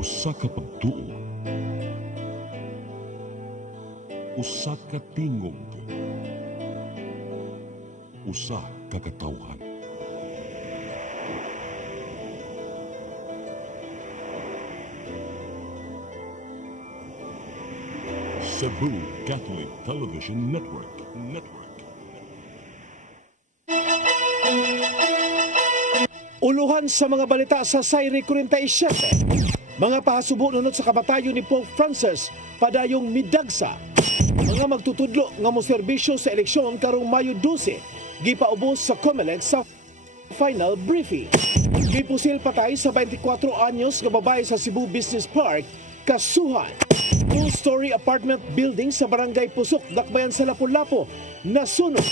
Usa ka pagtuo, usa ka tingog, usa ka katawhan. Cebu Catholic Television Network. Uluhan sa mga balita sa Sayri 47. Mga pahasubo nunod sa kamatayon ni Pope Francis padayong midagsa. Mga magtutudlo nga moserbisyo sa eleksyon karong Mayo 12 gipaubos sa COMELEC sa final briefing. Gipusil patay sa 24 anyos nga babae sa Cebu Business Park, kasuhan. Two-story apartment building sa Barangay Pusok, Dakbayan sa Lapu-Lapu, nasunog.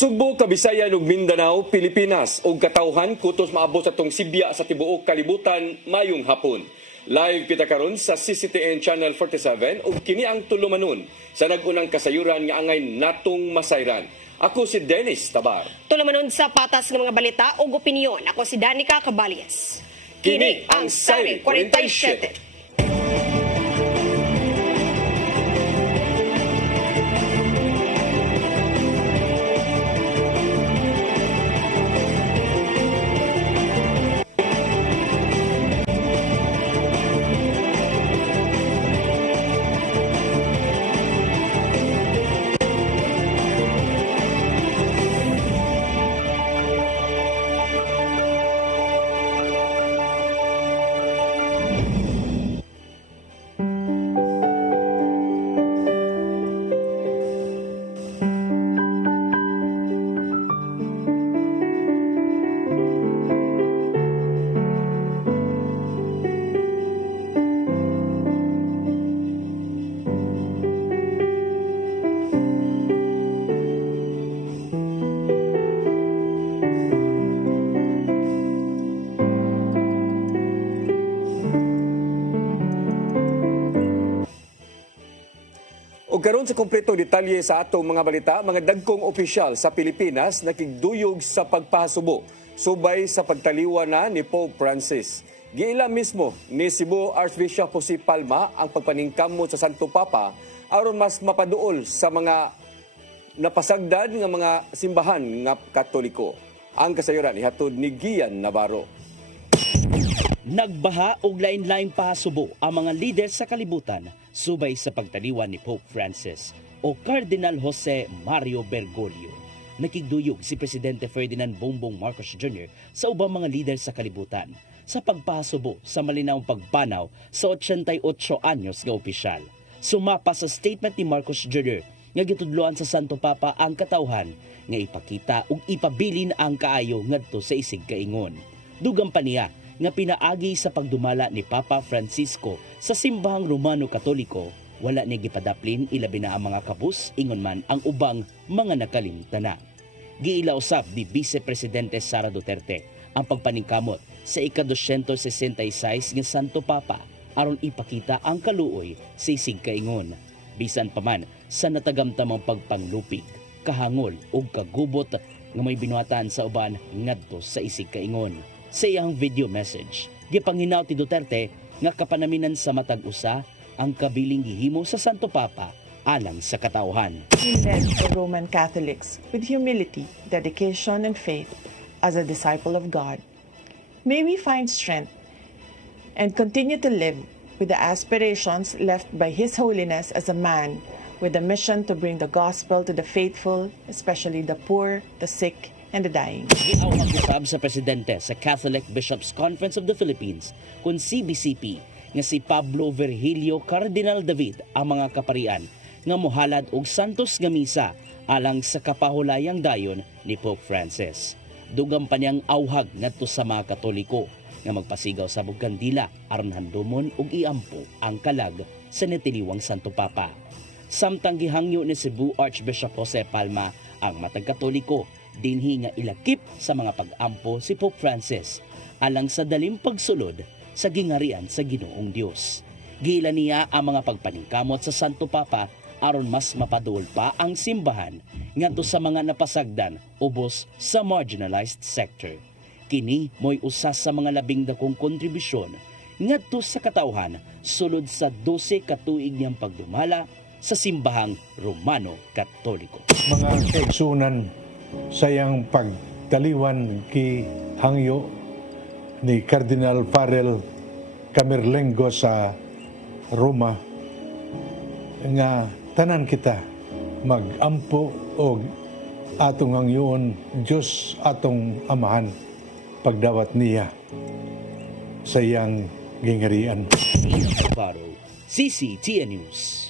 Sugbo, Kabisayan ug Mindanao, Pilipinas ug katawhan kutos maabot sa tong Sibya sa tibuok kalibutan mayong hapon. Live kita karon sa CCTN Channel 47 ug kini ang tulumanon sa nagunang kasayuran nga angay natong masayran. Ako si Dennis Tabar. Tulumanon sa patas ng mga balita ug opinyon. Ako si Danica Cabalias. Kini ang Sayri 47. Karon sa kompletong detalye sa atong mga balita, mga dagkong opisyal sa Pilipinas nakigduyog sa pagpahasubo subay sa pagtaliwa na ni Pope Francis. Giila mismo ni Cebu Archbishop Jose Palma ang pagpaningkamot sa Santo Papa aron mas mapaduol sa mga napasagdan nga mga simbahan nga Katoliko. Ang kasayuran ihatod ni Gian Navarro. Nagbaha og lain-laing pahasubo ang mga lider sa kalibutan subay sa pagtaliwan ni Pope Francis o Cardinal Jose Mario Bergoglio. Nakigduyog si Presidente Ferdinand Bongbong Marcos Jr. sa ubang mga lider sa kalibutan sa pagpahasubo sa malinawng pagpanaw sa 88 anyos nga opisyal. Sumapa sa statement ni Marcos Jr. nga gitudloan sa Santo Papa ang katawhan nga ipakita ug ipabilin ang kaayo ngadto sa isig kaingon. Dugang pa niya nga pinaagi sa pagdumala ni Papa Francisco sa simbahang Romano Katoliko, wala ni gipadaplin ilabi na ang mga kabus, ingon man ang ubang mga nakalimtan na. Giila usab ni Vice Presidente Sara Duterte ang pagpaningkamot sa ika-266 nga Santo Papa aron ipakita ang kaluoy sa isig kaingon. Bisan pa man sa natagamtamang pagpanglupig, kahangol ug kagubot nga may binuhatan sa uban ngadto sa isig kaingon. Sa iyang video message, gipanghinaw ti Duterte nga kapanaminan sa matag usa ang kabiling gihimo sa Santo Papa alang sa katawhan. He led the Roman Catholics with humility, dedication, and faith as a disciple of God. May we find strength and continue to live with the aspirations left by His Holiness as a man with a mission to bring the gospel to the faithful, especially the poor, the sick, and the dying. Giawag usab sa presidente sa Catholic Bishops Conference of the Philippines kung CBCP nga si Pablo Virgilio Cardinal David ang mga kaparian nga mohalad og santos nga misa alang sa kapahulayang dayon ni Pope Francis. Dugang pa niyang awhag ngadto sa mga Katoliko nga magpasigaw sa bugkandila aron handumon og iampo ang kalag sa natiliwang Santo Papa. Samtang gihangyo ni Cebu Archbishop Jose Palma ang matag Katoliko dinhi nga ilakip sa mga pag-ampo si Pope Francis alang sa dalim pagsulod sa gingarian sa Ginoong Dios. Giila niya ang mga pagpaningkamot sa Santo Papa aron mas mapaduol pa ang simbahan ngadto sa mga napasagdan ubos sa marginalized sector. Kini mo'y usa sa mga labing dakong kontribusyon ngadto sa katawhan sulod sa 12 ka tuig niyang pagdumala sa simbahang Romano Katoliko. Mga kaigsunan sayang pagdaliwan ki hangyo ni Cardinal Farrell Camerlengo sa Roma nga tanan kita magampo og atong hangyoon Diyos atong amahan pagdawat niya sa iyang gingarian. Alvaro, CCTN News.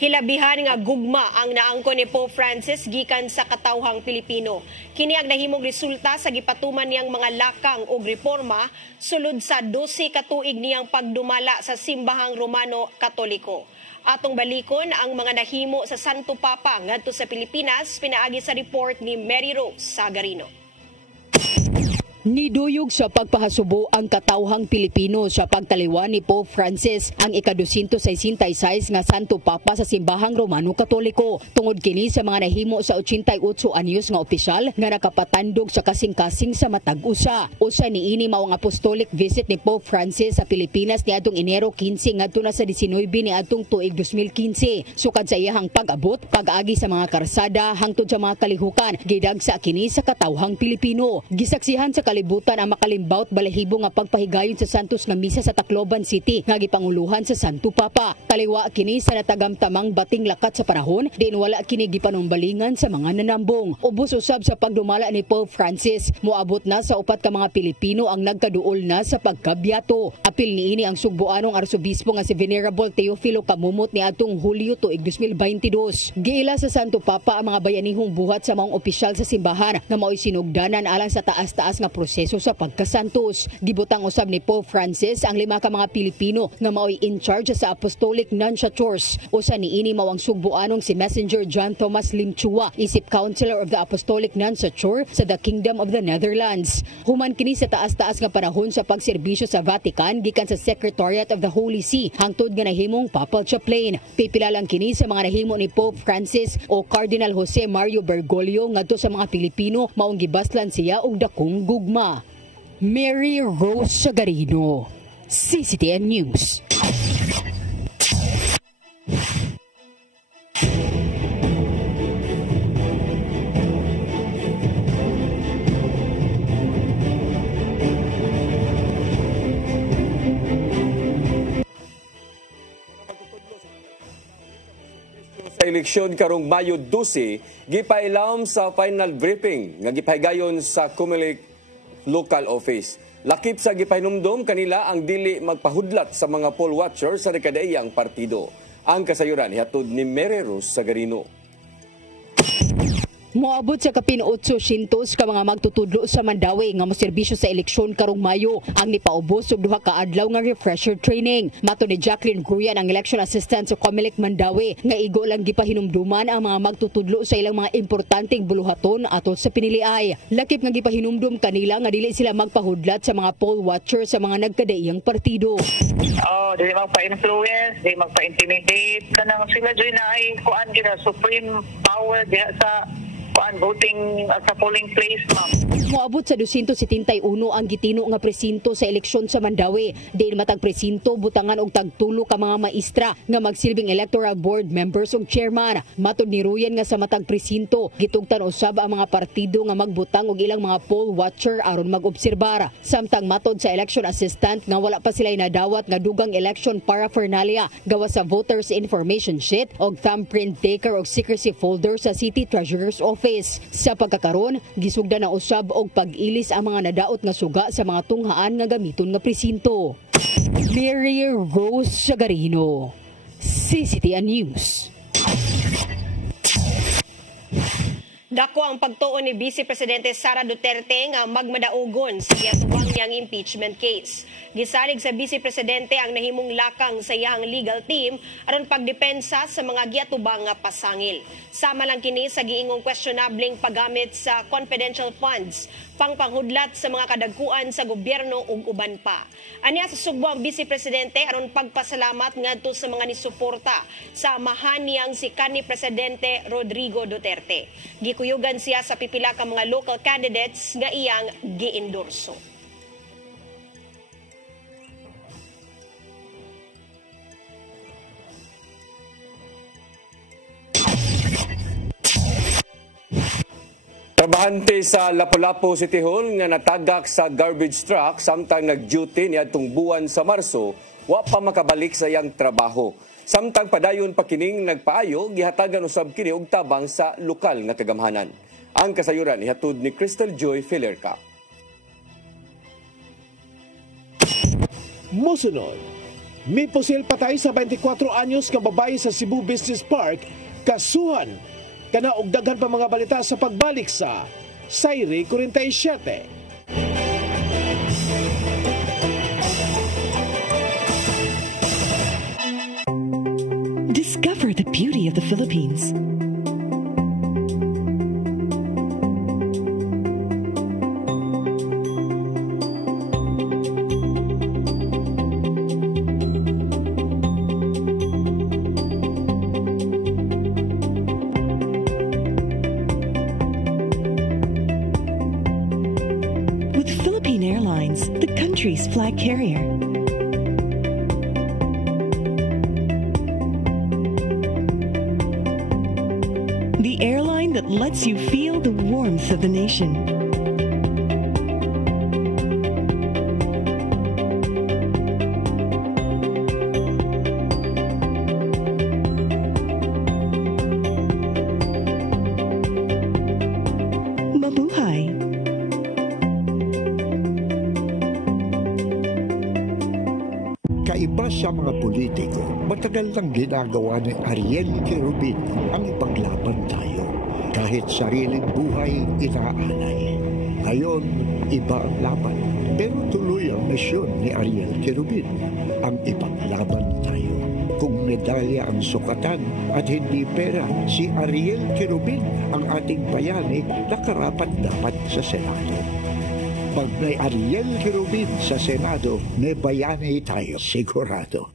Hilabihan nga gugma ang naangko ni Pope Francis gikan sa katawhang Pilipino. Kini ang nahimong resulta sa gipatuman niyang mga lakang ug reforma sulod sa 12 ka tuig niyang pagdumala sa simbahang Romano Katoliko. Atong balikon ang mga nahimo sa Santo Papa ngadto sa Pilipinas pinaagi sa report ni Mary Rose Sagarino. Niduyog sa pagpahasubo ang katawhang Pilipino sa pagtaliwan ni Pope Francis ang ika-266 nga Santo Papa sa simbahang Romano Katoliko. Tungod kini sa mga nahimo sa 88 anyos nga opisyal nga nakapatandog sa kasing-kasing sa matag usa. Usa niini mao ang apostolic visit ni Pope Francis sa Pilipinas niadtong Enero 15 ngadto na sa 19 niadtong tuig 2015. Sukad sa iyahang pag-abot, pag-agi sa mga karsada hangtod sa mga kalihukan, gidagsa kini sa katawhang Pilipino. Gisaksihan sa kalibutan ang makalimbawt balahibo nga pagpahigayon sa Santos nga misa sa Tacloban City nga gipanguluhan sa Santo Papa. Taliwa kini sa natagamtamang bating lakat sa panahon, diin wala kini gipanumbalingan sa mga nanambong. Ubos usab sa pagdumala ni Pope Francis, moabot na sa 4 ka mga Pilipino ang nagkaduol na sa pagkabyato. Apil niini ang sugboanong arsobispo nga si Venerable Teofilo Camumot ni atong Hulyo tuig 2022. Giila sa Santo Papa ang mga bayanihong buhat sa mga opisyal sa simbahan nga mao'y sinugdanan alang sa taas-taas nga proseso sa pagkasantos. Gibutang usab ni Pope Francis ang 5 ka mga Pilipino nga mao'y in charge sa Apostolic Nunciatures. Usa niini mao ang sugboanong si Messenger John Thomas Limchua, isip Counselor of the Apostolic Nunciature sa the Kingdom of the Netherlands. Human kini sa taas-taas nga panahon sa pagserbisyo sa Vatican gikan sa Secretariat of the Holy See hangtod nga nahimong Papal Chaplain. Pipila lang kini sa mga nahimo ni Pope Francis o Cardinal Jose Mario Bergoglio ngadto sa mga Pilipino maong gibaslan siya og dakong gugma. Mary Rose Sagarino, CCTN News. Sa eleksyon karong Mayo 12, gipailam sa final briefing nga gipahigayon sa Comelec local office. Lakip sa gipahinumdom kanila ang dili magpahudlat sa mga poll watchers sa rekadaiyang partido. Ang kasayuran hihatod ni Mary Rose Sagarino. Moabot sa kapin 800 ka mga magtutudlo sa Mandawi nga moserbisyo sa eleksyon karong Mayo ang nipaubos og 2 ka adlaw nga refresher training. Mato ni Jacqueline Gruyan, ang election assistant sa Comelec Mandawi, nga igo lang gipahinumduman ang mga magtutudlo sa ilang mga importanteng buluhaton atol sa piniliay. Lakip nga gipahinumdum kanila nga dili sila magpahudlat sa mga poll watchers sa mga nagkadaiyang partido. Dili magpa-influence, dili magpa-intimidate kanang sila joy na ay kuan gina supreme power diha sa voting sa polling place, ma'am. Moabot sa 271 ang gitino nga presinto sa eleksyon sa Mandawi. Diin matag presinto butangan og tagtulo ka mga maestra nga magsilbing electoral board members ug chairman. Matod ni Ruyan nga sa matag presinto, gitugtan usab ang mga partido nga magbutang og ilang mga poll watcher aron mag-obserbar. Samtang matod sa election assistant nga wala pa sila nadawat nga dugang election paraphernalia gawas sa voters information sheet og thumbprint taker og secrecy folder sa City Treasurer's Office. Sa pagkakaron, gisugdan na usab og pag-ilis ang mga nadaot nga suga sa mga tunghaan nga gamiton nga presinto. Mary Rose Sagarino, CCTN News. Dako ang pagtuon ni Vice Presidente Sara Duterte nga magmadaugon sa giyatubang niyang impeachment case. Gisalig sa Vice Presidente ang nahimong lakang sa iyang legal team aron pagdepensa sa mga giyatubang nga pasangil. Sama lang kini sa giingong questionableng paggamit sa confidential funds, pangpanghudlat sa mga kadagkuan sa gobyerno ug uban pa. Aniya sa Sugbo ang Vice Presidente aron pagpasalamat ngadto sa mga nisuporta sa amahan niyang si kanhi Presidente Rodrigo Duterte. Gikuyugan siya sa pipila ka mga local candidates nga iyang giendorso. Trabahante sa Lapu-Lapu City Hall nga natagak sa garbage truck samtang nag-duty niadtong buwan sa Marso, wa pa makabalik sa iyang trabaho. Samtang padayon pa kining nagpaayo, gihatagan usab kini og tabang sa lokal nga kagamhanan. Ang kasayuran ihatod ni Crystal Joy Filerca. Mosunod, may pusil patay sa 24 anyos nga babae sa Cebu Business Park, kasuhan. Kana og daghan pa mga balita sa pagbalik sa Sayre 47. Discover the beauty of the Philippines. Country's flag carrier. The airline that lets you feel the warmth of the nation. Mabuhay. Kaiba sa mga politiko, matagal nang ginagawa ni Ariel Querubin ang ipaglaban tayo. Kahit sariling buhay inaalay. Ngayon, iba ang laban. Pero tuloy ang misyon ni Ariel Querubin, ang ipaglaban tayo. Kung medalya ang sukatan at hindi pera, si Ariel Querubin ang ating bayani na karapat-dapat sa Senado. Pag may Ariel Querubin sa Senado, may bayani tayo sigurado.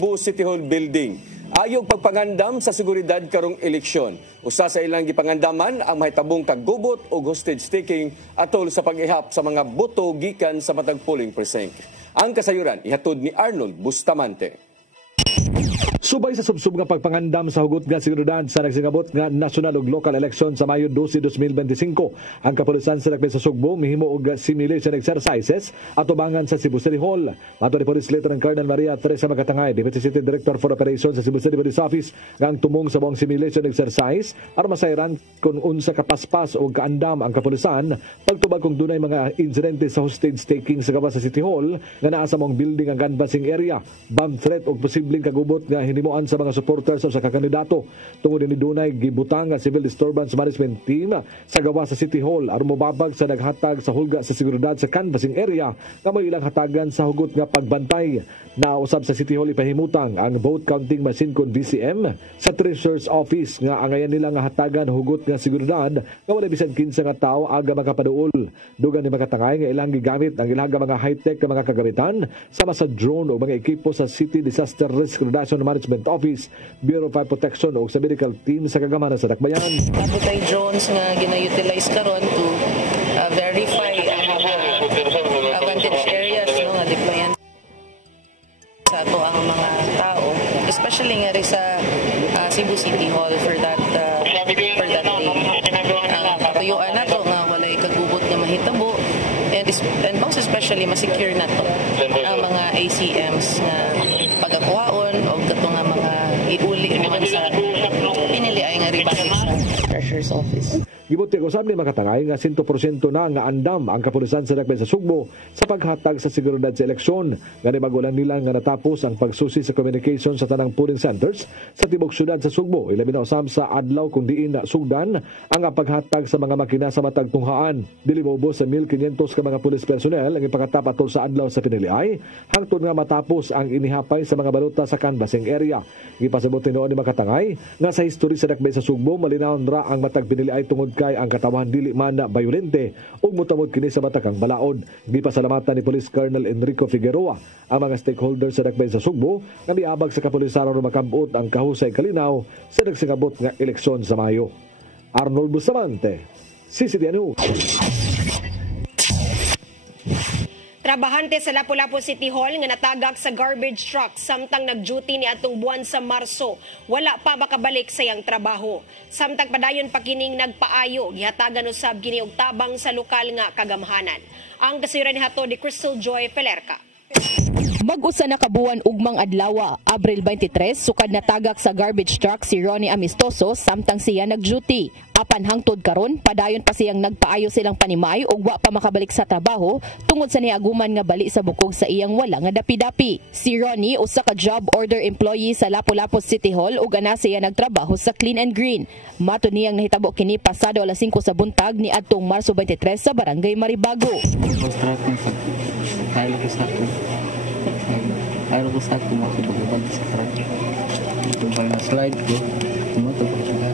Cebu City Hall building. Ayog pagpangandam sa seguridad karong eleksyon. Usa sa ilang gipangandaman ang mahitabong kaggubot o hostage taking atol sa pag-ihap sa mga boto gikan sa matag polling precinct. Ang kasayuran ihatod ni Arnold Bustamante. Subay sa subsub nga pagpangandam sa hugot nga seguridad sa nagsingabot nga national ug local election sa Mayo 12, 2025, ang kapulisan sa Dakbayan sa Sugbo mihimo og simulation exercises atubangan sa Cebu City Hall. Mato ni Police Lieutenant Colonel Maria Teresa Makatangay, Deputy City Director for Operations sa Cebu City Police Office, nga ang tumong sa buong simulation exercise aron masayran kung unsa kapaspas o kaandam ang kapulisan pagtubag kung dunay mga insidente sa hostage taking sa gawas sa City Hall nga naa sa mong building ang canvassing area, bomb threat o posibleng kagubot nga hinimuan sa mga supporters o sa kakandidato. Tungod ni dunay gibutang nga civil disturbance management team sa gawas sa City Hall aron mobabag sa naghatag sa hulga sa seguridad sa canvassing area nga may ilang hatagan sa hugot nga pagbantay. Nausab sa City Hall ipahimutang ang vote counting machine kon VCM sa Treasurer's Office nga angayan nila nga hatagan hugot nga seguridad nga wala bisan kinsa nga tawo aga makapaduol. Dugan ni Makatangay nga ilang gigamit ang ilang mga high-tech nga mga kagamitan sama sa drone o mga ekipo sa City Disaster Risk Reduction Management Office, Bureau of Fire Protection o sa medical team sa kagamanan sa Dakbayan. Ato tay drones nga gina-utilize karon to verify ang advantage areas no nga Dakbayan sa ato ang mga tao, especially nga rin sa Cebu City Hall for that day. Ang katuyuan nato nga walay kagubot nga mahitabo and most especially masecure nato ang mga ACMs nga pagakuhaon o kato nga mga iuli naman sa pinili ay nga ribasik sa Treasurer's Office. Gibuti ko sabi ni Makatangay nga 100% na nga andam ang kapulisan sa Dakbayan sa Sugbo sa paghatag sa seguridad sa eleksyon. Gani bago lang nila nga natapos ang pagsusi sa communication sa tanang polling centers sa tibok syudad sa Sugbo. Ilabi na usab sa adlaw kung diin na sugdan ang paghatag sa mga makina sa matag tunghaan. Dili maubos sa 1,500 ka mga police personnel ang ipakatap atol sa adlaw sa piniliay hangtod nga matapos ang inihapay sa mga balota sa canvassing area. Gipasabot tinuod ni Makatangay nga sa history sa Dakbayan sa Sugbo malinawon ra ang matag piniliay tungod kay ang katawan dili man na bayolente ug motamod kini sa matakang balaod. Gipasalamatan ni Police Colonel Enrico Figueroa ang mga stakeholders sa Dakbayan sa Sugbo nga miabag sa kapulisan aron makabut ang kahusay kalinaw sa nagsingabot nga eleksyon sa Mayo. Arnold Bustamante, CCTV News. Trabahante sa Lapu-Lapu City Hall nga natagak sa garbage truck samtang nag-duty ni atong buwan sa Marso. Wala pa makabalik sa iyang trabaho. Samtang padayon pa kining nagpaayo, gihatagan usab kini og tabang sa lokal nga kagamhanan. Ang kasayuran ni hato ni Crystal Joy Pelerca. Mag-usa na kabuan ugmang adlaw, Abril 23, sukad natagak sa garbage truck si Ronnie Amistoso samtang siya nag-duty. Apan hangtod karon, padayon pa siyang nagpaayo silang panimay ug wa pa makabalik sa trabaho tungod sa niaguman nga bali sa bukog sa iyang wala nga dapi-dapi. Si Ronnie usa ka job order employee sa Lapu-Lapu City Hall ug ana siya nagtrabaho sa Clean and Green. Mato niyang nahitabo kini pasado alas 5 sa buntag ni adtong Marso 23 sa Barangay Maribago. Ayaw ko sa akin makipagubad sa karag. Itumpal na slide ko, tumutupag siya.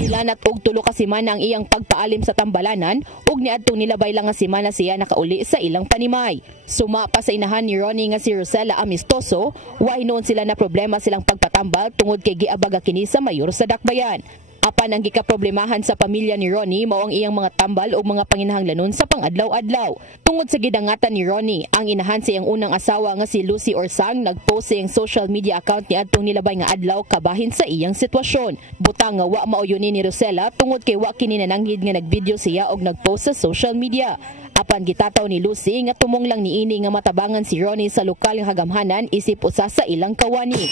Nilanat og tulo ka semana ang iyang pagpaalim sa tambalanan ug niadtong nilabay lang nga semana siya nakauli sa ilang panimay. Suma pa sa inahan ni Ronnie nga si Rosella Amistoso, wa hinuon sila na problema silang pagpatambal tungod kay giabaga kini sa mayor sa Dakbayan. Apan ang gikaproblemahan sa pamilya ni Ronnie mao ang iyang mga tambal o mga panginahanglanon sa pangadlaw-adlaw. Tungod sa gidangatan ni Ronnie, ang inahan sa iyang unang asawa nga si Lucy Orsang nagpost sa iyang social media account ni adtong nilabay nga adlaw kabahin sa iyang sitwasyon. Butang nga wa mauyunin ni Rosella tungod kay wa kini nananghid nga nagvideo siya og nagpost sa social media. Apan gitataw ni Lucy nga tumong lang niini nga matabangan si Ronnie sa lokal nga kagamhanan isip usa sa ilang kawani.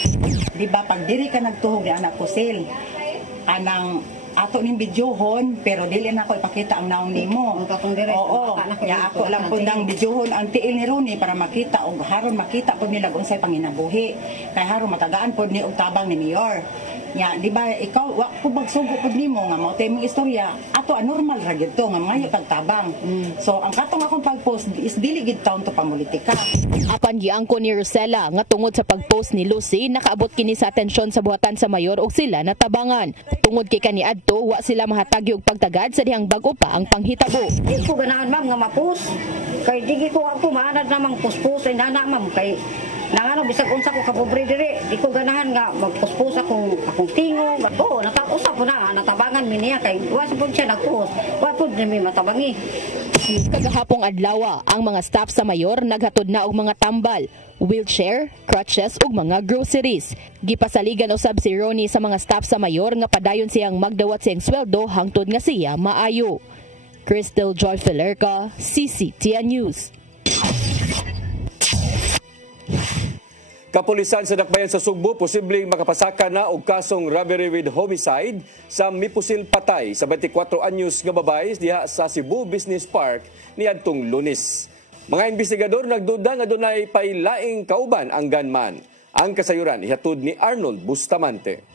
Di ba pag diri ka nagtuhog ni anak ko sil, anang ato ning videohon pero dili na ko ipakita ang naong nimo. Oo, ya ako lang pud nang videohon ang tiil ni Ronnie para makita og haron makita pud nila unsay panginabuhi. Kay haron matagaan pud ni og tabang ni Mayor. Ya, di ba ikaw wa ko bagsugo pud nimo nga mao tay mong istorya. Ato normal ra gyud to nga mga tagtabang. So ang katong akong pag-post is dili gid taon to pangpolitika. Apan giangko ni Rosella nga tungod sa pag-post ni Lucy nakaabot kini sa atensyon sa buhatan sa mayor og sila natabangan. Tungod kay kaniadto wa sila mahatag og pagtagad sa dihang bag-o pa ang panghitabo. Di ko ganahan ma'am nga ma-post. Kay digi ko ako maanad namang post-post ay nana ma'am kay Nangano bisag unsa ko kapobre diri, di ko ganahan nga magpuspos akong tingog. Oo, nakausap ko na natabangan mi niya kay wa sa pud siya nagpus. Wa pud mi matabangi. Kagahapong adlaw, ang mga staff sa mayor naghatod na og mga tambal, wheelchair, crutches ug mga groceries. Gipasaligan usab si Ronnie sa mga staff sa mayor nga padayon siyang magdawat siyang sweldo hangtod nga siya maayo. Crystal Joy Felerca, CCTN News. Kapulisan sa Dakbayan sa Sugbo posibleng makapasaka na og kasong robbery with homicide sa mipusil patay sa 24 anyos nga babae diha sa Cebu Business Park niadtong Lunes. Mga investigador nagduda nga dunay pailaing kauban ang gunman. Ang kasayuran ihatod ni Arnold Bustamante.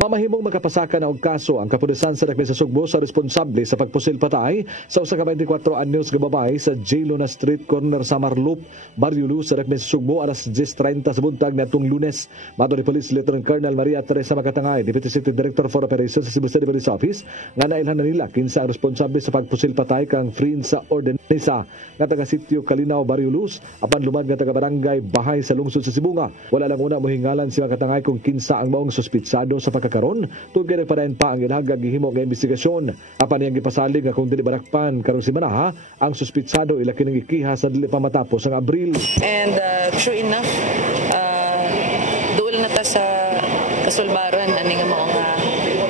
Mamahimong magkapasaka na og kaso ang kapulisan sa Dakbayan sa Sugbo sa responsable sa pagpusil patay sa usa ka 24 anyos nga babae sa J. Luna Street corner sa Marloop, Barrio Luz sa Dakbayan sa Sugbo alas 10:30 sa buntag niadtong Lunes. Mato ni Police Lieutenant Colonel Maria Teresa Macatangay, Deputy City Director for Operations sa Cebu City Police Office, nga nailhan na nila kinsa ang responsable sa pagpusil patay kang Frin sa Ordenesa nga taga Sitio Kalinaw, Barrio Luz, apan lumad nga taga Barangay Bahay sa lungsod sa Sibunga. Wala lang una mohingalan si Macatangay kung kinsa ang maong suspitsado sa karon tungod kay nagpadayon pa ang ilahagag gihimo nga investigasyon. Apan iyang gipasalig nga kung dili barakpan karong semana ang suspitsado ila kining ikiha sa dili pa matapos ang Abril. And true enough, duol na ta sa kasulbaran ani nga mao nga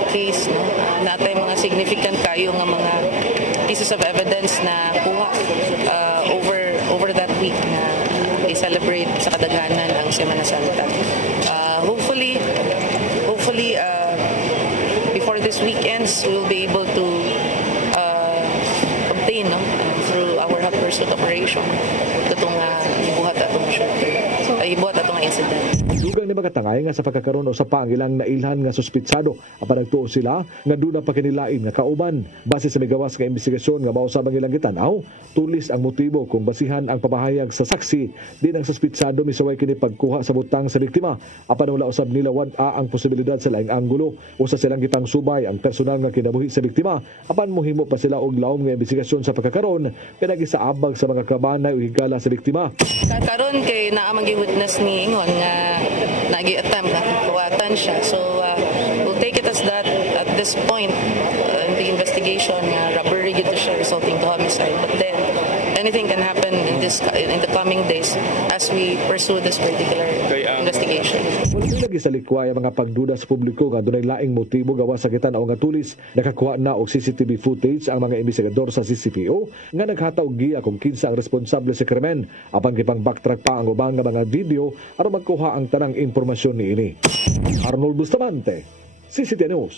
case, no. Natay mga significant kayo nga mga pieces of evidence na kuha over that week na i-celebrate sa kadaghanan ang Semana Santa. Hopefully before this weekends we will be able to obtain, no, through our hot pursuit operation itong ibuhat atong shooter. Ibuhat atong incident. Dugang ni Macatangay nga sa pagkakaroon o sa pa ang ilang nailhan nga suspitsado apan nagtuo sila nga duna pa kinilain nga kauban. Base sa migawas nga investigasyon nga mausab ang ilang gitanaw, tulis ang motibo kung basihan ang papahayag sa saksi din ang suspitsado misaway kini pagkuha sa butang sa biktima. Apan wala usab nila wad-a ang posibilidad sa laing anggulo usa silang gitang subay ang personal nga kinabuhi sa biktima. Apan mohimo pa sila og laom nga investigasyon sa pagkakaroon pinagi sa abag sa mga kabanay o higala sa biktima. Karon kay naa mag-witness ni ingon nga nagi-attempt na kuwatan siya. So we'll take it as that at this point in the investigation robbery gito siya resulting to homicide. But then anything can happen in the coming days as we pursue this particular investigation. Wala lagi sa likway ang mga pagduda sa publiko nga dunay laing motibo gawa sa kitan-aw nga tulis. Nakakuha na og CCTV footage ang mga investigador sa CCPO nga naghataw giya kung kinsa ang responsable sa krimen. Apan gipang backtrack pa ang ubang nga mga video aron magkuha ang tanang impormasyon niini. Arnold Bustamante, CCTN News.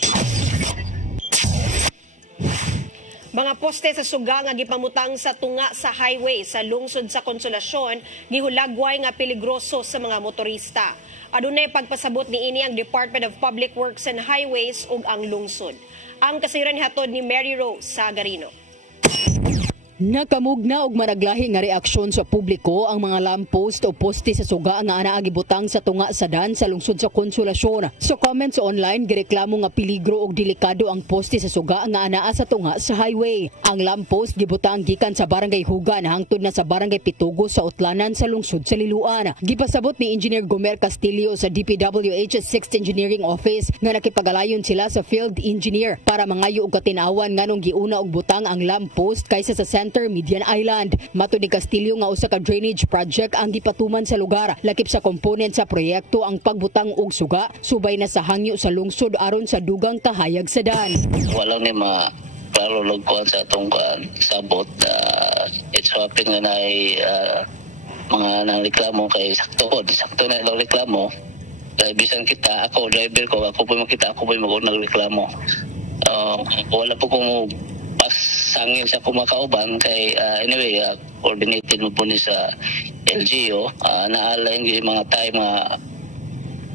Mga poste sa suga nga gipamutang sa tunga sa highway sa lungsod sa Konsolasyon gihulagway nga peligroso sa mga motorista. Adunay pagpasabot niini ang Department of Public Works and Highways ug ang lungsod. Ang kasayuran hatod ni Mary Rose Sagarino. Nakamugna og maraglahi nga reaksyon sa publiko ang mga lamppost o poste sa suga nga anaa gibutang sa tunga sa dan sa lungsod sa Konsolasyon. Sa comments online gireklamo nga peligro og delikado ang poste sa suga nga anaa sa tunga sa highway. Ang lamppost gibutang gikan sa Barangay Hugan hangtod na sa Barangay Pitugo sa Utlanan sa lungsod sa Liloan. Gipasabot ni Engineer Gomer Castillo sa DPWH 6th Engineering Office nga nakipagalayon sila sa field engineer para mangayo og katinawan nganong giuna og butang ang lamppost kaysa sa Median Island. Mato ni Castillo nga usa ka drainage project ang gipatuman sa lugar. Lakip sa component sa proyekto ang pagbutang og suga subay na sa hangyo sa lungsod aron sa dugang kahayag sa dan. Wala ni klaro kuan sa atong sabot. It's happening na mga nangreklamo kay sakto na lang reklamo. Kaya bisan kita, ako driver ko, ako po nagreklamo. Wala po kung sangil sa kumakauban kay anyway coordinated mo po ni sa LGU naalang yung mga time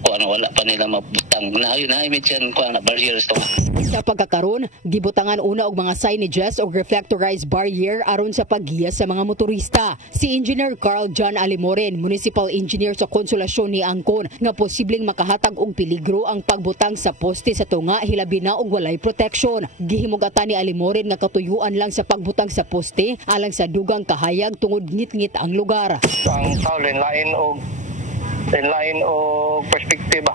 wala pa nila mabutang na yun na imit yan barriers to. Sa pagkakaroon, gibutangan una og mga signages o reflectorized barrier aron sa paggiya sa mga motorista. Si Engineer Carl John Alimoren, Municipal Engineer sa Konsolasyon ni Angkon, nga posibleng makahatag og peligro ang pagbutang sa poste sa tunga hilabi na og walay protection. Gihimugatan ni Alimoren nga katuyuan lang sa pagbutang sa poste alang sa dugang kahayag tungod ngit-ngit ang lugar. Ang tao lain o perspektiba.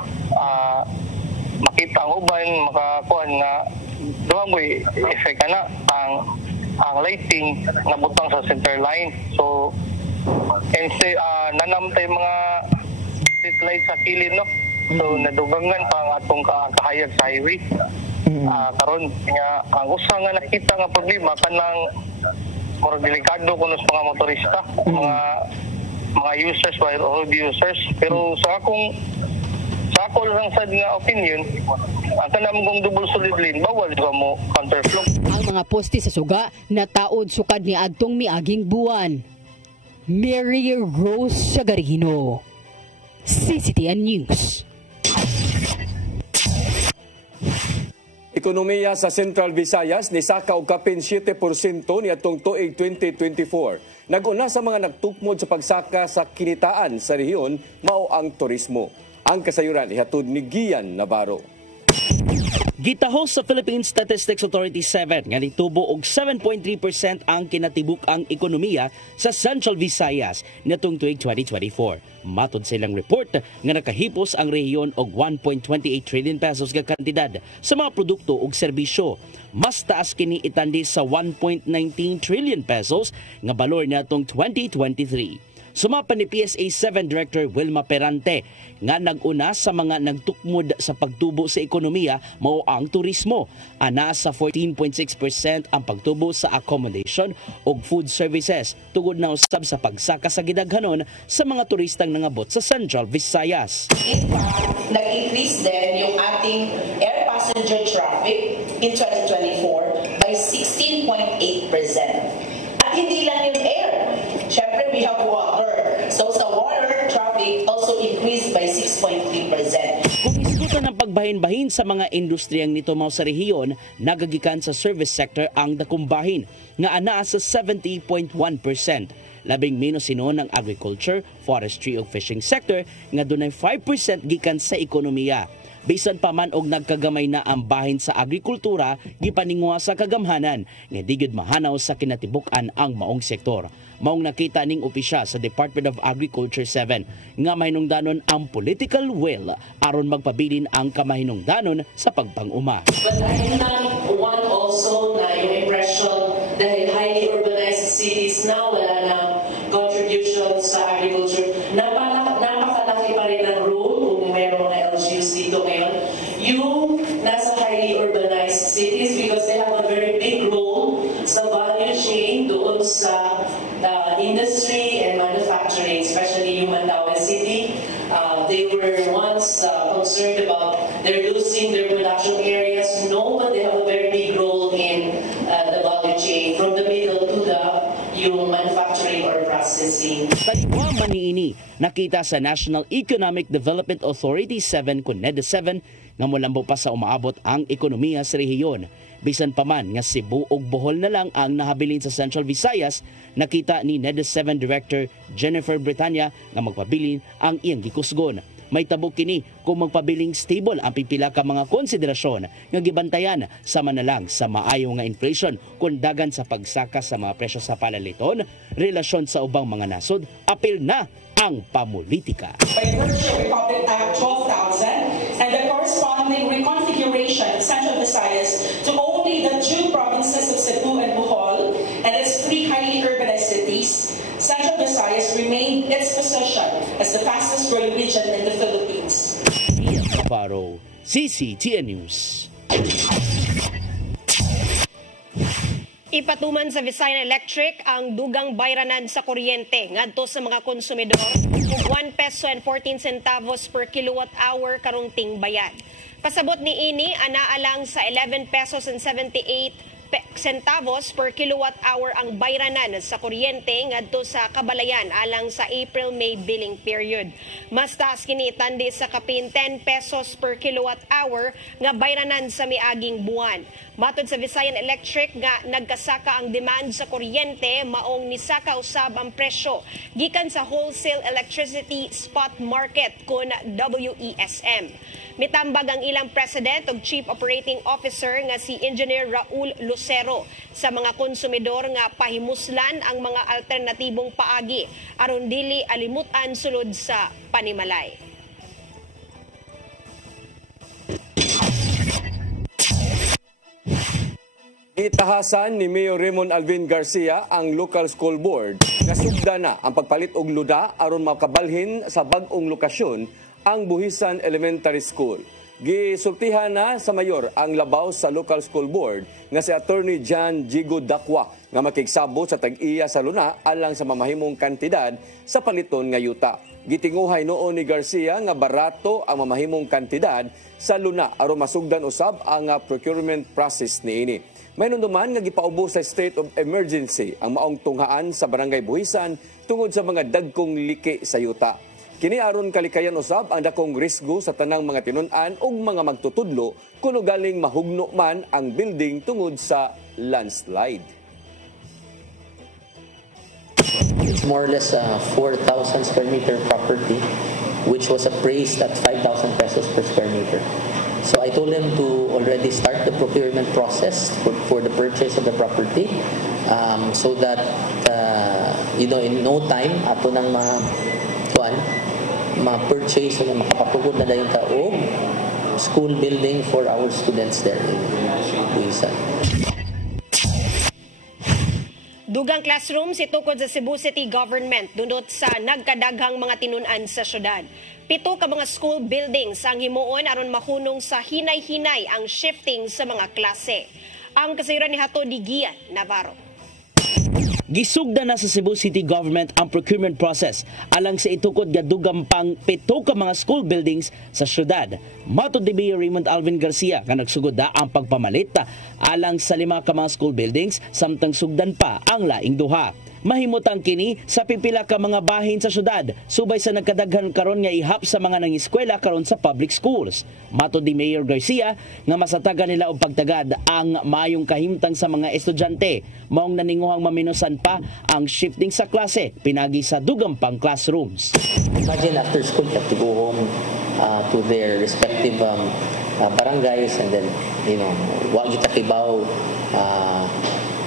Makita ang uban, makakuan nga duha mo'y effect na ang lighting na butang sa center line. So, nanamtay mga street light sa kilid, no? So, nadugangan pa ang atong kahayag sa highway. Karon nga ang usa nga nakita nga problema kanang more delikado kuno sa mga motorista, mga users while road users. Pero sa ako lang sad nga opinion, ang kanang kung double solid lane bawal ka mo counterflow. Ang mga poste sa suga nataod sukad ni adtong miaging buwan. Mary Rose Sagarino, CCTN News. Ekonomiya sa Central Visayas ni saka og kapin 7% niadtong tuig 2024. Nag-una sa mga nagtukmod sa pagsaka sa kinitaan sa rehiyon mao ang turismo. Ang kasayuran ihatod ni Gian Navarro. Gitahos sa Philippine Statistics Authority 7 nga nitubo og 7.3% ang kinatibuk-ang ekonomiya sa Central Visayas nitong tuig 2024. Matod sa ilang report nga nakahipos ang rehiyon og 1.28 trillion pesos nga kantidad sa mga produkto ug serbisyo. Mas taas kini itandi sa 1.19 trillion pesos nga balor natong 2023. Sumapa ni PSA 7 Director Wilma Perante nga nag-una sa mga nagtukmod sa pagtubo sa ekonomiya mao ang turismo. Ana sa 14.6% ang pagtubo sa accommodation ug food services tungod na usab sa pagsaka sa gidaghanon sa mga turistang nangabot sa Central Visayas. In fact, nag-increase din yung ating air passenger traffic in 2024 by 16.8%. At hindi lang yung air. Siyempre, we have water. So sa water, traffic also increased by 6.3%. Kung isigutan ng pagbahin-bahin sa mga industriyang nito mao sa rehiyon, nagagikan sa service sector ang dakumbahin nga anaa sa 70.1%. Labing menos sinon ang agriculture, forestry ug fishing sector nga dunay 5% gikan sa ekonomiya. Bisan pa man og nagkagamay na ang bahin sa agrikultura, gipaningwa sa kagamhanan nga digid mahanaw sa kinatibuk-an ang maong sektor. Maong nakita ning opisyal sa Department of Agriculture 7 nga mahinungdanon ang political will aron magpabilin ang kamahinungdanon sa pagpanguma. But I want also na yung impression dahil highly urbanized cities na wala na contribution sa agriculture. Napakalaki pa rin ang role kung mayroong mga LGUs dito ngayon. Yung nasa highly urbanized cities because they have a very big role sa value chain doon sa industry and manufacturing, especially yung Mandaue City. They were once concerned about they're losing their production areas. No, but they have a very big role in the value chain from the middle to yung manufacturing or processing. Taliwa man niini nakita sa National Economic Development Authority 7 kun NEDA 7 nga molambo pa sa umaabot ang ekonomiya sa rehiyon. Bisan pa man nga Cebu ug Bohol na lang ang nahabilin sa Central Visayas, nakita ni NEDA 7 Director Jennifer Bretanya nga magpabilin ang iyang gikusgon. May tabok kini kung magpabiling stable ang pipila ka mga konsiderasyon nga gibantayan sama na lang sa maayo nga inflation, kundagan sa pagsaka sa mga presyo sa palaliton, relasyon sa ubang mga nasod, apil na ang pamulitika. By virtue of Republic Act 12,000 and the corresponding reconfiguration of Central Visayas to only the two provinces of Cebu and Bohol and its three highly urbanized cities, Central Visayas remained its position as the fastest growing region in the Philippines. Ian Navarro, CCTN News. Ipatuman sa Visayan Electric ang dugang bayranan sa kuryente ngadto sa mga konsumidor ug 1 peso and 14 centavos per kilowatt hour karong tingbayad. Pasabot ni ini anaa lang sa 11 pesos and 78 centavos per kilowatt hour ang bayranan sa kuryente ngadto sa Kabalayan alang sa April-May billing period. Mas taas kini tandi sa kapin 10 pesos per kilowatt hour nga bayranan sa miaging buwan. Matod sa Visayan Electric nga nagkasaka ang demand sa kuryente maong nisaka usab ang presyo gikan sa wholesale electricity spot market kun WESM. Mitambag ang ilang President ug Chief Operating Officer nga si Engineer Raul Lucero sa mga konsumidor nga pahimuslan ang mga alternatibong paagi aron dili alimutan sulod sa panimalay. Itahasan ni Mayor Raymond Alvin Garcia ang local school board na sugda na ang pagpalit og luda aron makabalhin sa bag-ong lokasyon ang Buhisan Elementary School. Gisultihan na sa mayor ang labaw sa local school board nga si Attorney John Jigo Dakwa nga makigsabot sa tag-iya sa luna alang sa mamahimong kantidad sa paliton nga yuta. Gitinguhay noon ni Garcia nga barato ang mamahimong kantidad sa luna aron masugdan usab ang procurement process niini. May nunduman nga gipaubo sa state of emergency ang maong tunghaan sa Barangay Buhisan tungod sa mga dagkong liki sa yuta. Kini aron kalikayan usab ang dakong risgo sa tanang mga tinun-an ug mga magtutudlo kuno galing mahugno man ang building tungod sa landslide. It's more or less 4,000 square meter property which was appraised at 5,000 pesos per square meter. So I told them to already start the procurement process for the purchase of the property so that in no time ato nang ma-purchase o makapapugod na dayon ta og school building for our students there in Buhisan. Dugang classrooms itukod sa Cebu City Government dundot sa nagkadaghang mga tinun-an sa syudad. 7 ka mga school buildings ang himuon aron mahunong sa hinay-hinay ang shifting sa mga klase. Ang kasayuran ni Hato Digian Navarro. Gisugda na sa Cebu City Government ang procurement process alang sa itukod nga dugang pang 7 ka mga school buildings sa syudad. Matod ni Mayor Raymond Alvin Garcia nga nagsugod na ang pagpamalit alang sa 5 ka mga school buildings samtang sugdan pa ang laing duha. Mahimutang kini sa pipila ka mga bahin sa syudad subay sa nagkadaghan karon nga ihap sa mga nangiskwela karon sa public schools. Matod ni Mayor Garcia nga masatagan nila og pagtagad ang maayong kahimtang sa mga estudyante maong naninguhang maminusan pa ang shifting sa klase pinagi sa dugang pang classrooms. Imagine after school they have to go home to their respective barangays and then wa kita kibaw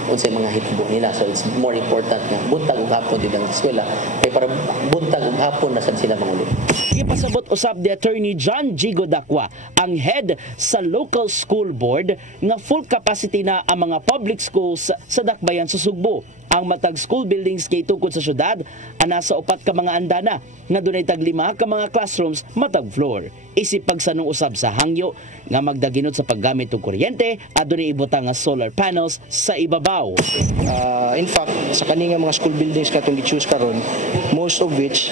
unsay mga hitabo nila. So it's more important nga buntag ug hapon din ang eskwela kay para buntag ug hapon na sad sila mangulit. Ipasabot usab ni Attorney John Jigo Dakwa ang head sa local school board nga full capacity na ang mga public schools sa dakbayan sa Sugbo. Ang matag school buildings kay tukod sa syudad ana sa 4 ka mga andana nga dunay tag 5 ka mga classrooms matag floor. Isip pagsanong usab sa hangyo nga magdaginot sa paggamit og kuryente adunay ibutang nga solar panels sa ibabaw. In fact, sa kaninga mga school buildings katong gi-choose karon, most of which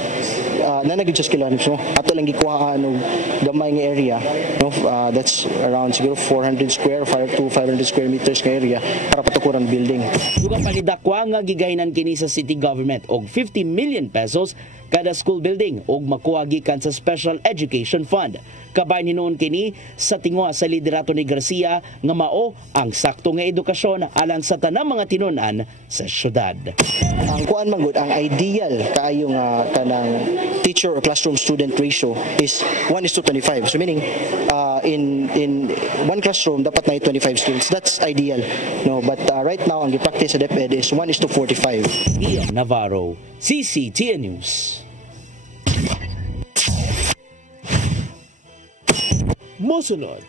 na nag-adjust kilometers mo. Ato lang gikuhaan og gamay nga area, no? That's around siguro 400 square to 500 square meters nga area para patukuran building. Dugang panidakwa nga gigahinan kini sa city government og 50 million pesos kada school building ug makuha gikan sa Special Education Fund. Kabay hinuon kini sa tingwa sa liderato ni Garcia nga mao ang sakto nga edukasyon alang sa tanang mga tinun-an sa syudad. Ang kuan man gud ang ideal kaayo nga kanang teacher or classroom student ratio is 1:25. So meaning in one classroom dapat na 25 students. That's ideal. No, but right now ang gi-practice sa DepEd is 1:45. Ian Navarro, CCTN News. Mosunod,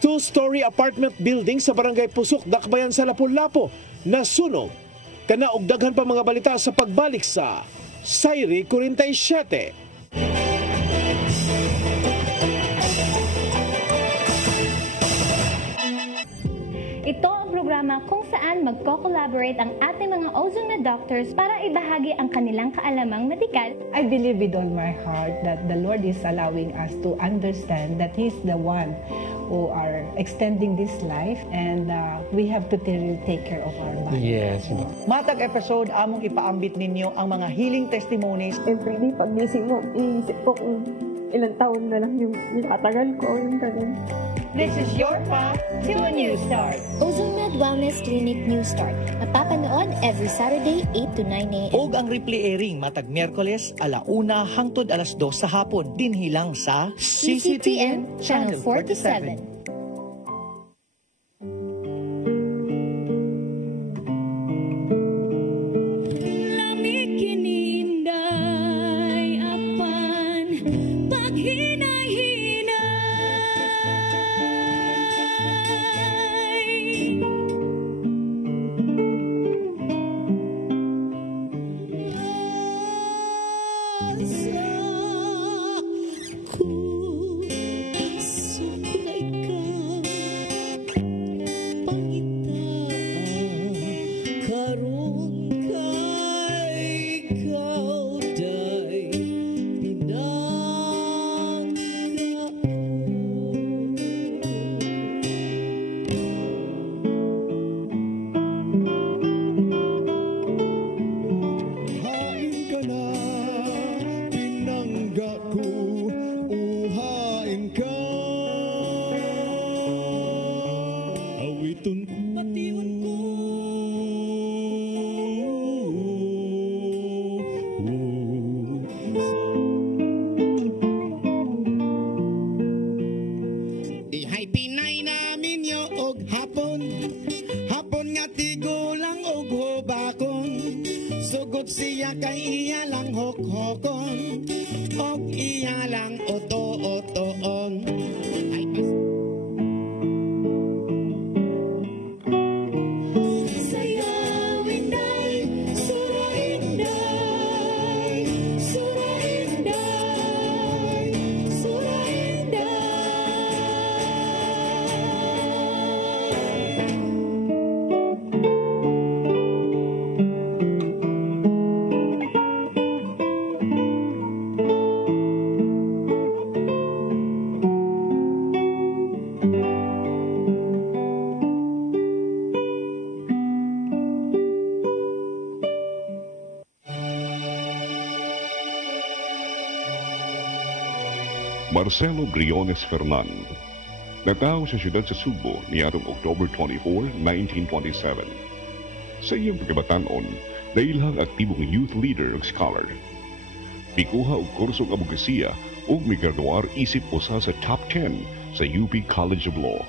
2-story apartment building sa Barangay Pusok, Dakbayan sa Lapu-Lapu nasunog. Kana og daghan pa mga balita sa pagbalik sa Sayri 47. Ito ang programa kung saan magko-collaborate ang ating mga ozone doctors para ibahagi ang kanilang kaalamang medikal. I believe with all my heart that the Lord is allowing us to understand that He's the one who are extending this life, and we have to take care of our body. Yes. Matag episode, among ipaambit ninyo ang mga healing testimonies. Every day, pag-gising mo, iisip ko kung ilang taon na lang yung tatagal ko, yung ganun. This is your path to a new start. OzoneMed Wellness Clinic New Start. Mapapanood every Saturday, 8 to 9 a.m. Og ang replay airing matag Miyerkules, 1:00 hangtod 2:00 sa hapon. Dinhilang sa CCTN Channel 47. Marcelo Briones Fernan, nataw sa siyudad sa Subo niadtong October 24, 1927. Sa iyang pagkabatanon, nailhang aktibong youth leader ug scholar. Pikuha og kursong abogasiya ug migraduar isip usa sa top 10 sa UP College of Law.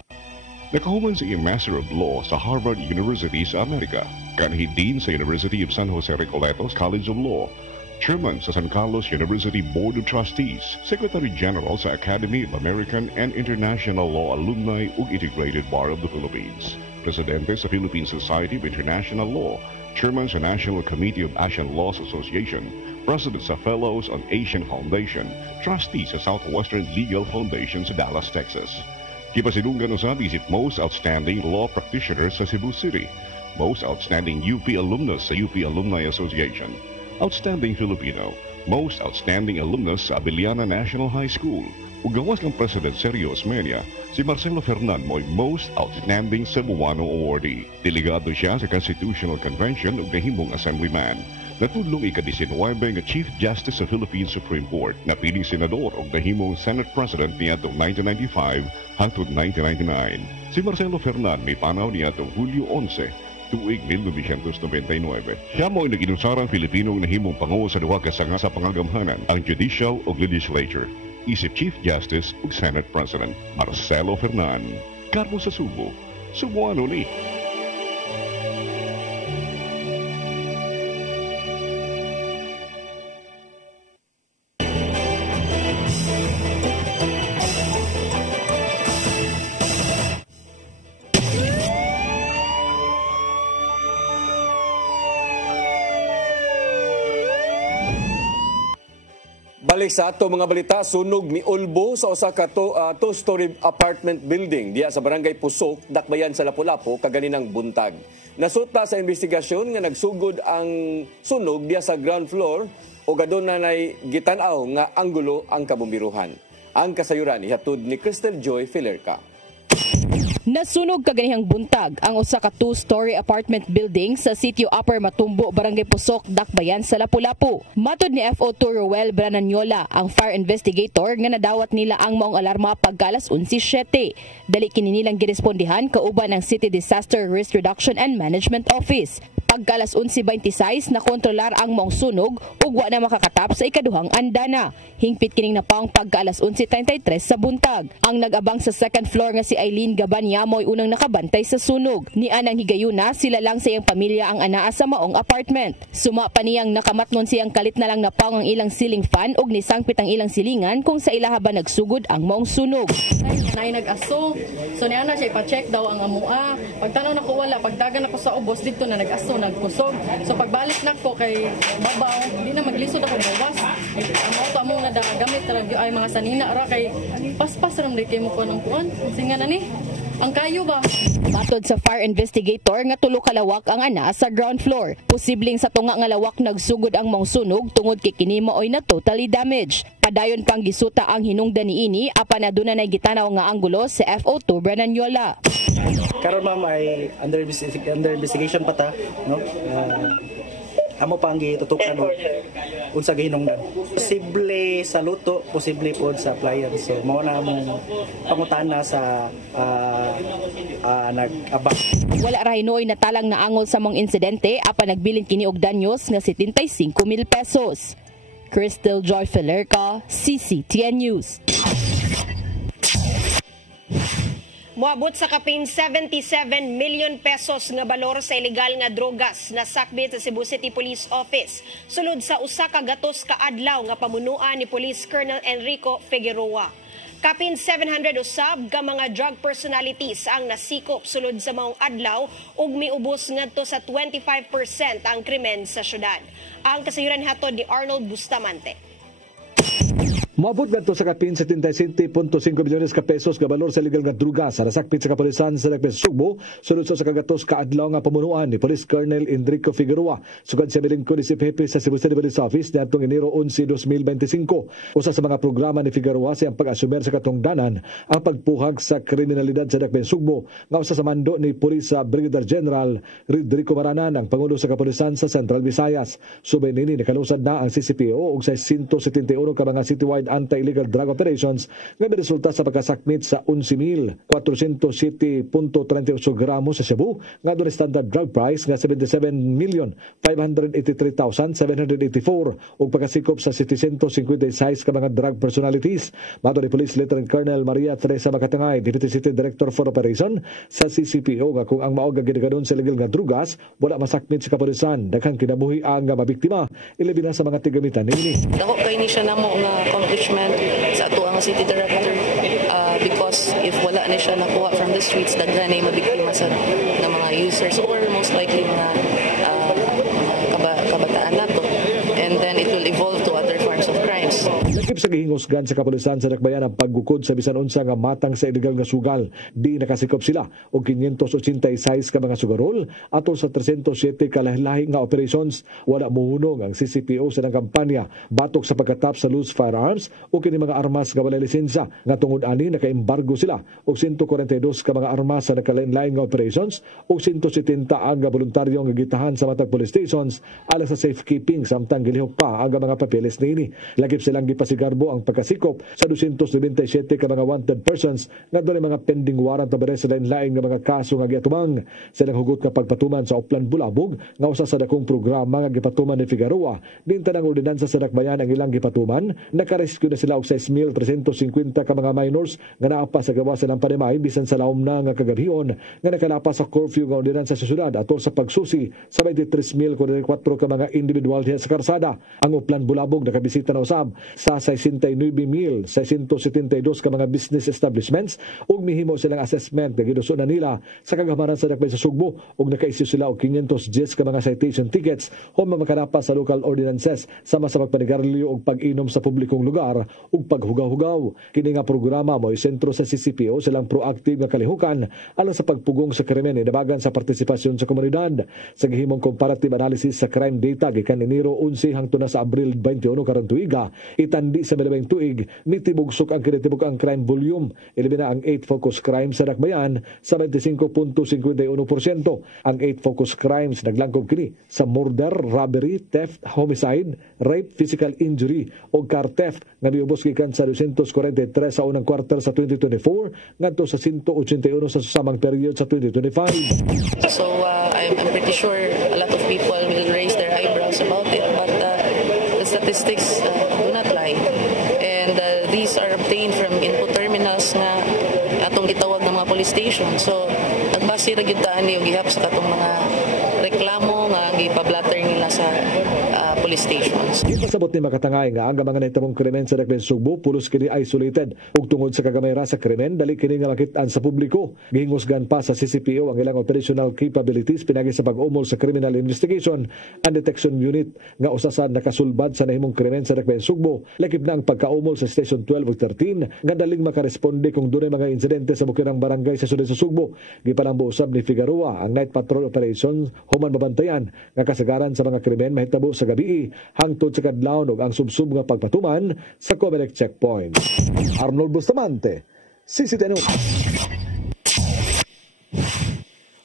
Nakahuman sa iyang Master of Law sa Harvard University sa Amerika, kanhi Dean sa University of San Jose Recoletos College of Law, Chairman sa San Carlos University Board of Trustees, Secretary General sa Academy of American and International Law Alumni ug Integrated Bar of the Philippines, Presidente sa Philippine Society of International Law, Chairman sa National Committee of Asian Laws Association, President sa Fellows on Asian Foundation, Trustee sa Southwestern Legal Foundation sa Dallas, Texas. Kipasilungan usab isip Most Outstanding Law Practitioner sa Cebu City, Most Outstanding UP Alumnus sa UP Alumni Association, Outstanding Filipino, Most Outstanding Alumnus sa Abiliana National High School, ug gawas ng President Sergio Osmeña, si Marcelo Fernan mo'y Most Outstanding Cebuano Awardee. Delegado siya sa Constitutional Convention ug nahimong Assemblyman. Natudlong ika-19 nga Chief Justice sa Philippine Supreme Court, napiling senador ug nahimong Senate President niadtong 1995 hangtod 1999. Si Marcelo Fernan may panaw niadtong Hulyo 11, tuig 1999. Siya mo'y nag-inusarang Pilipinong nahimong panguho sa duha ka sanga sa pangagamhanan, ang Judicial ug Legislature, isip Chief Justice ug Senate President Marcelo Fernan. Karmo sa Subo, Subuano ni. Balik sa ato mga balita, sunog ni Ulbo sa usa ka two-story apartment building diya sa barangay Pusok, Dakbayan sa Lapu-Lapu kaganinang buntag. Nasuta sa investigasyon nga nagsugod ang sunog diya sa ground floor o gadon na nay gitanaw nga anggulo ang kabumbiruhan. Ang kasayuran ihatod ni Crystal Joy Filerca. Nasunog kaganihang buntag ang usa ka two-story apartment building sa sitio Upper Matumbo, Barangay Pusok, Dakbayan sa Lapu-Lapu. Matod ni FO2 Roel Brananyola, ang fire investigator nga nadawat nila ang maong alarma pagkalas 11:07. Dali kini nilang girespondihan kauban ng City Disaster Risk Reduction and Management Office. Pagkalas 11:26 na kontrolar ang maong sunog ug wa na makakatap sa ikaduhang andana. Hingpit kining napaong pagkalas 11:33 sa buntag. Ang nag-abang sa second floor nga si Eileen Gabanya mo'y unang nakabantay sa sunog. Ni anang higayuna, sila lang sa iyang pamilya ang anaa sa maong apartment. Suma pa niyang nakamatnon siyang kalit na lang napaong ang ilang ceiling fan ug nisangpit ang ilang silingan kung sa ilaha ba nagsugod ang maong sunog. Nay nag-aso. So niya na siya ipa-check daw ang amua. Pagtanaw nako wala, pagdagan ako sa ubos dito na nag-aso, nagkusog. So pagbalik nako kay babaw, di na maglisod ako gawas. Ang auto among nadagamit talaga ay mga sanina ra kay paspas ram di kay mo ko ng kuan. Singa na ni. Ang kayo ba? Matod sa fire investigator nga tulo ka lawak ang ana sa ground floor. Posibleng sa tunga nga lawak nagsugod ang maong sunog tungod kay kini maoy na totally damaged. Padayon pang gisuta ang hinungdan niini apan aduna nay gitanaw nga anggulo sa FO2 Brananyola. Karon ma'am ay under investigation pa ta, no? Amo pa ang gitutukan unsa gihinungdan. Posible sa luto, posible pod sa appliance. So mao na among pangutana sa nag-abang. Wala ra hinoy natalang na angol sa mga insidente apan nagbilin kini og danyos nga 75,000 pesos. Crystal Joy Filerca, CCTN News. Moabot sa kapin 77 million pesos nga balor sa ilegal nga drogas na sakbit sa Cebu City Police Office sulod sa usa ka gatos ka adlaw nga pamunuan ni Police Colonel Enrico Figueroa. Kapin 700 usab ka mga drug personalities ang nasikop sulod sa maong adlaw ug miubos ngadto sa 25% ang krimen sa syudad. Ang kasayuran hatod ni Arnold Bustamante. Moabot ngadto sa kapin 77.5 milyones ka pesos nga balor sa legal nga druga sa nasakpit sa kapulisan sa Lagpas Sugbo sulod sa kagatos ka adlaw nga pamunuan ni Police Colonel Enrico Figueroa sugad sa bilingkod ni Hepe sa Cebu City Police Office niadtong Enero 11, 2025. Usa sa mga programa ni Figueroa siyang pag-asumer sa katungdanan ang pagpuhag sa kriminalidad sa Lagpas Sugbo nga usa sa mando ni Police Brigadier General Rodrigo Maranan ang pangulo sa kapulisan sa Central Visayas. Subay nini nakalusad na ang CCPO og 671 ka mga citywide anti-illegal drug operations nga resulta sa pagkasakmit sa 11,407.38 gramos sa Cebu nga doon standard drug price nga 77,583,784 ug pagkasikop sa 756 ka mga drug personalities. Mato ni Police Lieutenant Colonel Maria Teresa Makatangay, Deputy City Director for Operation sa CCPO nga kung ang maog nga gidaganon sa illegal nga drugas wala masakmit sa kapulisan daghang kinabuhi ang nga mabiktima ilabi na sa mga tigamitan niini. Dako kay ni siya namo nga accomplishment sa ato ang City Director because if wala ni siya nakuha from the streets daghan ay mabiktima sa ng mga users or most likely mga kabataan nato and then it will evolve to other forms of crimes. Lakip sa gihingusgan sa kapulisan sa Dakbayan ang paggukod sa bisan unsa nga matang sa illegal nga sugal. Di nakasikop sila og 586 ka mga sugarol atol sa 307 ka lahi-lahi nga operations. Wala mohunong ang CCPO sa nang kampanya batok sa pagkatap sa loose firearms o kini mga armas nga wala lisensya nga tungod ani naka-embargo sila og 142 ka mga armas sa nakalain-lain nga operations og 170 ang voluntaryo nga gitahan sa matag police stations alang sa safekeeping samtang gilihok pa ang mga papeles niini. Lakip silang gipasigarbo ang pagkasikop sa 297 ka mga wanted persons nga doon mga pending warrant of arrest sa lain-lain nga mga kaso nga giatumang. Silang hugot nga pagpatuman sa Oplan Bulabog nga usa sa dakong programa nga gipatuman ni Figueroa. Din tanang ordinansa sa Dakbayan ang ilang gipatuman, nakarescue na sila og 6,350 ka mga minors nga naapa sa gawasan ng panimay bisan sa laom na nga kagabhion nga nakalapas sa curfew nga ordinansa sa syudad atol sa pagsusi sa 23,044 ka mga individual diha sa karsada. Ang Oplan Bulabog nakabisita na usab sa 69,672 ka mga business establishments ug mihimo silang assessment nga giduso na nila sa kagamanan sa dakbayan sa Sugbo ug naka-issue sila og 510 ka mga citation tickets o mamakadapa sa local ordinances sama sa pagpanigarilyo ug pag-inom sa publikong lugar ug paghugaw-hugaw. Kini nga programa mo'y sentro sa CCPO silang proactive nga kalihukan alang sa pagpugong sa krimen idabagan sa partisipasyon sa komunidad. Sa gihimong comparative analysis sa crime data gikan Enero 11 hangtod na sa Abril 21 karong tuiga, itandi sa milabing tuig mitibugsok ang kinitibuk ang crime volume. Ilibina ang 8 focus crimes sa dakbayan sa 25.51%. Ang 8 focus crimes naglangkob kini sa murder, robbery, theft, homicide, rape, physical injury o car theft nga miubos gikan sa 243 sa unang quarter sa 2024 ngadto sa 181 sa susamang period sa 2025. So I'm pretty sure a lot of people will raise their eyebrows about it, but the statistics do not lie. And these are obtained from input terminals na atong gitawag ng mga police station. So nagbase ra gyud ta ani og gihap sa katong mga reklamo nga gipablatter nila sa police stations. Gipasabot ni makatangay nga ang mga nahitabong krimen sa dakbayan Sugbo pulos kini isolated ug tungod sa kagamay ra sa krimen dali kini nga makit-an sa publiko. Gihingusgan pa sa CCPO ang ilang operational capabilities pinagi sa pag-umol sa criminal investigation and detection unit nga usa sa nakasulbad sa nahimong krimen sa dakbayan Sugbo. Lakip na ang pagkaumol sa Station 12 ug 13 nga daling makaresponde kung dunay mga insidente sa bukirang barangay sa sulod sa Sugbo. Gipalambo usab ni Figueroa ang night patrol operation human mabantayan nga kasagaran sa mga krimen mahitabo sa gabi hangtod sa kadlawon ug ang subsub nga pagpatuman sa Comelec checkpoint. Arnold Bustamante, CCTV.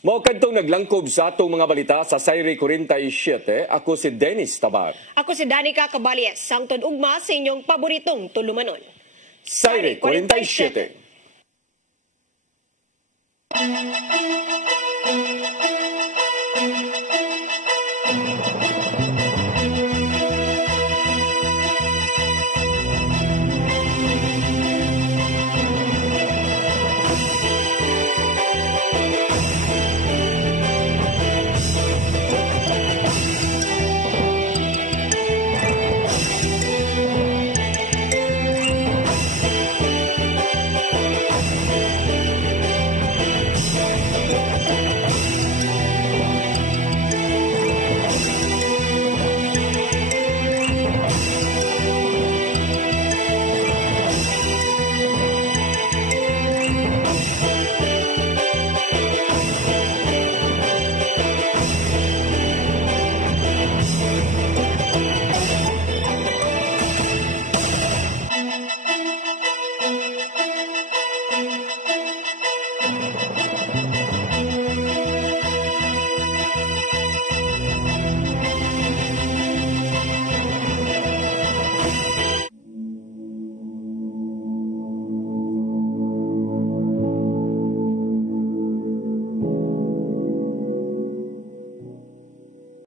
Mao kadtong naglangkob sa atong mga balita sa Sayre 47. Ako si Dennis Tabar. Ako si Danica Caballes. Sangtod ugma sa inyong paboritong tulumanon. Sayre 47.